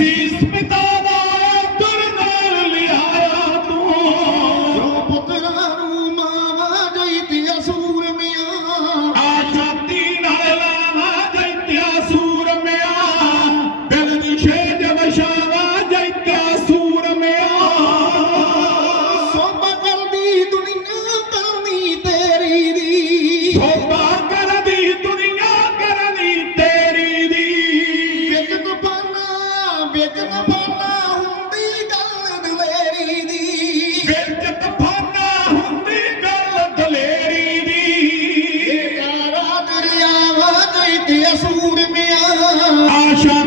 peace. சூடுமையா Asha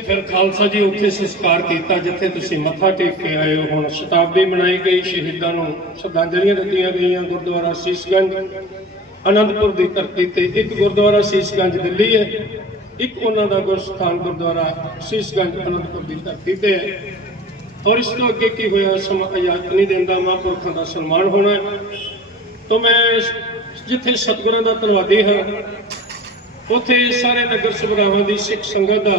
ਤੇ ਫਿਰ ਖਾਲਸਾ ਜੀ ਉੱਥੇ ਸੰਸਕਾਰ ਕੀਤਾ, ਜਿੱਥੇ ਤੁਸੀਂ ਮੱਥਾ ਟੇਕ ਕੇ ਆਏ ਹੋ। ਹੁਣ ਸ਼ਤਾਬਦੀ ਮਨਾਈ ਗਈ, ਸ਼ਹੀਦਾਂ ਨੂੰ ਸ਼ਰਧਾਂਜਲੀਆਂ ਦਿੱਤੀਆਂ ਗਈਆਂ ਗੁਰਦੁਆਰਾ ਸੀਸਗੰਜ ਆਨੰਦਪੁਰ ਦੀ ਧਰਤੀ ਤੇ ਇੱਕ ਗੁਰਦੁਆਰਾ ਸੀਸਗੰਜ ਦਿੱਲੀ ਹੈ। ਇੱਕ ਉਹਨਾਂ ਦਾ ਗੁਰਸਥਾਨ ਗੁਰਦੁਆਰਾ ਸੀਸਗੰਜ ਆਨੰਦਪੁਰ ਦੀ ਧਰਤੀ ਤੇ ਹੈ। ਔਰ ਇਸ ਤੋਂ ਅੱਗੇ ਕੀ ਹੋਇਆ? ਸਮਾਂ ਆਜ਼ਾਦ ਨਹੀਂ ਦਿੰਦਾ ਮਹਾਂਪੁਰਖਾਂ ਦਾ ਸਨਮਾਨ ਹੋਣਾ ਹੈ। ਤਾਂ ਮੈਂ ਜਿੱਥੇ ਸਤਿਗੁਰਾਂ ਦਾ ਧੰਨਵਾਦੀ ਹਾਂ, ਉੱਥੇ ਸਾਰੇ ਨਗਰ ਸਭਰਾਵਾਂ ਦੀ ਸਿੱਖ ਸੰਗਤ ਦਾ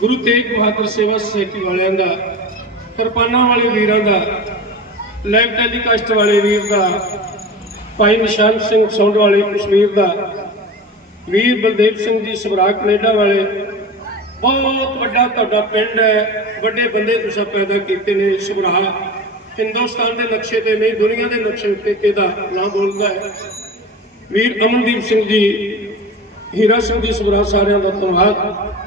ਗੁਰੂ ਤੇਗ ਬਹਾਦਰ ਸੇਵਾ ਸੁਸਾਇਟੀ ਵਾਲਿਆਂ ਦਾ, ਕਿਰਪਾਨਾਂ ਵਾਲੇ ਵੀਰਾਂ ਦਾ, ਲਾਈਵ ਟੈਲੀਕਾਸਟ ਵਾਲੇ ਵੀਰ ਦਾ, ਭਾਈ ਨਿਸ਼ਾਨ ਸਿੰਘ ਸੌਂਡ ਵਾਲੇ ਕਸ਼ਮੀਰ ਦਾ, ਵੀਰ ਬਲਦੇਵ ਸਿੰਘ ਜੀ ਸਵਰਾ ਕੈਨੇਡਾ ਵਾਲੇ, ਬਹੁਤ ਵੱਡਾ ਤੁਹਾਡਾ ਪਿੰਡ ਹੈ, ਵੱਡੇ ਬੰਦੇ ਤੁਸੀਂ ਪੈਦਾ ਕੀਤੇ ਨੇ ਸਵਰਾ ਹਿੰਦੁਸਤਾਨ ਦੇ ਨਕਸ਼ੇ ਤੇ ਨਹੀਂ, ਦੁਨੀਆ ਦੇ ਨਕਸ਼ੇ ਉੱਤੇ ਇਹਦਾ ਨਾਮ ਬੋਲਦਾ ਹੈ? ਵੀਰ ਅਮਨਦੀਪ ਸਿੰਘ ਜੀ, ਹੀਰਾ ਸਿੰਘ ਜੀ ਸਵਰਾ ਸਾਰਿਆਂ ਦਾ ਧੰਨਵਾਦ।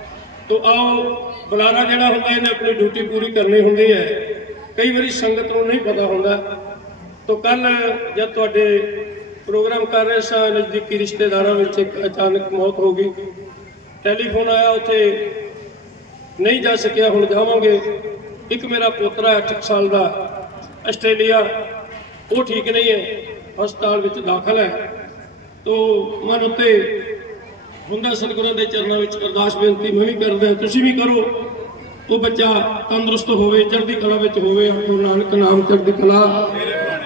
ਤੋ ਆਓ, ਬੁਲਾਰਾ ਜਿਹੜਾ ਹੁੰਦਾ, ਇਹਨੇ ਆਪਣੀ ਡਿਊਟੀ ਪੂਰੀ ਕਰਨੀ ਹੁੰਦੀ ਹੈ। ਕਈ ਵਾਰੀ ਸੰਗਤ ਨੂੰ ਨਹੀਂ ਪਤਾ ਹੁੰਦਾ। ਤੋ ਕੱਲ ਜਦ ਤੁਹਾਡੇ ਪ੍ਰੋਗਰਾਮ ਕਰ ਰਹੇ ਸਾਂ, ਨਜ਼ਦੀਕੀ ਰਿਸ਼ਤੇਦਾਰਾਂ ਵਿੱਚ ਇੱਕ ਅਚਾਨਕ ਮੌਤ ਹੋ ਗਈ। ਟੈਲੀਫੋਨ ਆਇਆ ਉੱਥੇ, ਨਹੀਂ ਜਾ ਸਕਿਆ, ਹੁਣ ਜਾਵਾਂਗੇ। ਇੱਕ ਮੇਰਾ ਪੋਤਰਾ 8 ਸਾਲ ਦਾ, ਆਸਟ੍ਰੇਲੀਆ। ਉਹ ਠੀਕ ਨਹੀਂ ਹੈ, ਹਸਪਤਾਲ ਵਿੱਚ ਦਾਖਲ ਹੈ। ਤੋ ਮਨ ਉੱਤੇ ਹੁੰਦਾ ਸਤਿਗੁਰਾਂ ਦੇ ਚਰਨਾਂ ਵਿੱਚ ਅਰਦਾਸ ਬੇਨਤੀ ਮੈਂ ਵੀ ਕਰਦਾ, ਤੁਸੀਂ ਵੀ ਕਰੋ। ਉਹ ਬੱਚਾ ਤੰਦਰੁਸਤ ਹੋਵੇ, ਚੜ੍ਹਦੀ ਕਲਾ ਵਿੱਚ ਹੋਵੇ ਗੁਰੂ ਨਾਨਕ ਨਾਮ ਚੜ੍ਹਦੀ ਕਲਾ,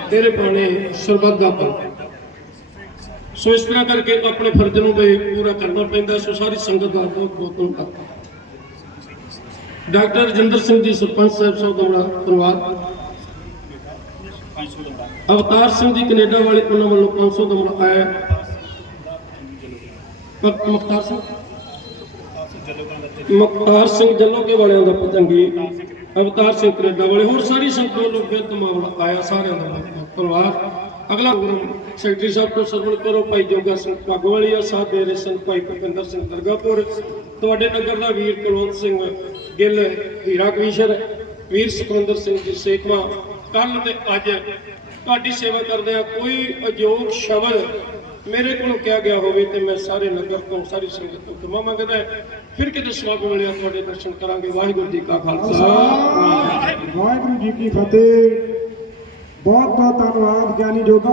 ਤੇਰੇ ਬਾਣੇ ਸਰਬੱਤ ਦਾ ਭਲਾ ਸੋ ਇਸ ਤਰ੍ਹਾਂ ਕਰਕੇ ਆਪਣੇ ਫਰਜ਼ ਨੂੰ ਵੀ ਪੂਰਾ ਕਰਨਾ ਪੈਂਦਾ, ਸੋ ਸਾਰੀ ਸੰਗਤ ਦਾ ਬਹੁਤ ਬਹੁਤ ਧੰਨਵਾਦ। ਡਾਕਟਰ ਰਜਿੰਦਰ ਸਿੰਘ ਜੀ, ਸਰਪੰਚ ਸਾਹਿਬ, ਸਭ ਦਾ ਧੰਨਵਾਦ। ਅਵਤਾਰ ਸਿੰਘ ਜੀ, ਕੈਨੇਡਾ ਵਾਲੇ ਉਹਨਾਂ ਵੱਲੋਂ 500 ਦਾ ਮੁੱਲ ਆਇਆ। ਮੁਖਤਾਰ ਸਿੰਘ। ਮੁਖਤਾਰ ਸਿੰਘ ਜੱਲੋਕੇ ਵਾਲਿਆਂ ਦਾ ਪਤੰਗੀ, ਅਵਤਾਰ ਸਿੰਘ ਕੈਨੇਡਾ ਵਾਲੇ, ਹੋਰ ਸਾਰੀ ਸੰਗਤ ਵੱਲੋਂ ਬੇਦ ਮਾਮਲਾ ਆਇਆ, ਸਾਰਿਆਂ ਦਾ ਧੰਨਵਾਦ। ਅਗਲਾ ਪ੍ਰੋਗਰਾਮ ਸੈਕਟਰੀ ਸਾਹਿਬ ਤੋਂ ਸਰਵਣ ਕਰੋ, ਭਾਈ ਜੋਗਾ ਸਿੰਘ ਭਾਗਵਾਲੀਆ ਸਾਹਿਬ ਦੇ ਰਹੇ ਸੰਤ ਭਾਈ ਭੁਪਿੰਦਰ ਸਿੰਘ ਦਰਗਾਪੁਰ ਤੁਹਾਡੇ ਨਗਰ ਦਾ ਵੀਰ ਕੁਲਵੰਤ ਸਿੰਘ ਗਿੱਲ, ਹੀਰਾ ਕਵੀਸ਼ਰ ਵੀਰ ਸੁਖਵਿੰਦਰ ਸਿੰਘ ਜੀ ਸੇਖਵਾ। ਕੱਲ ਤੇ ਅੱਜ ਤੁਹਾਡੀ ਸੇਵਾ ਕਰਦੇ ਆ ਕੋਈ ਅਜੋਗ ਸ਼ਬਦ ਮੇਰੇ ਕੋਲੋਂ ਕਿਹਾ ਗਿਆ ਹੋਵੇ ਤੇ ਮੈਂ ਸਾਰੇ ਨਗਰ ਤੋਂ, ਸਾਰੀ ਸੰਗਤ ਤੋਂ ਖਿਮਾ ਮੰਗਦਾ ਫਿਰ ਕਿਤੇ ਸਵਾਬ ਮਿਲਿਆ ਤੁਹਾਡੇ ਦਰਸ਼ਨ ਕਰਾਂਗੇ। ਵਾਹਿਗੁਰੂ ਜੀ ਕਾ ਖਾਲਸਾ। ਵਾਹਿਗੁਰੂ ਜੀ ਕੀ ਫਤਿਹ। ਬਹੁਤ ਬਹੁਤ ਧੰਨਵਾਦ, ਗਿਆਨੀ ਜੋਗਾ।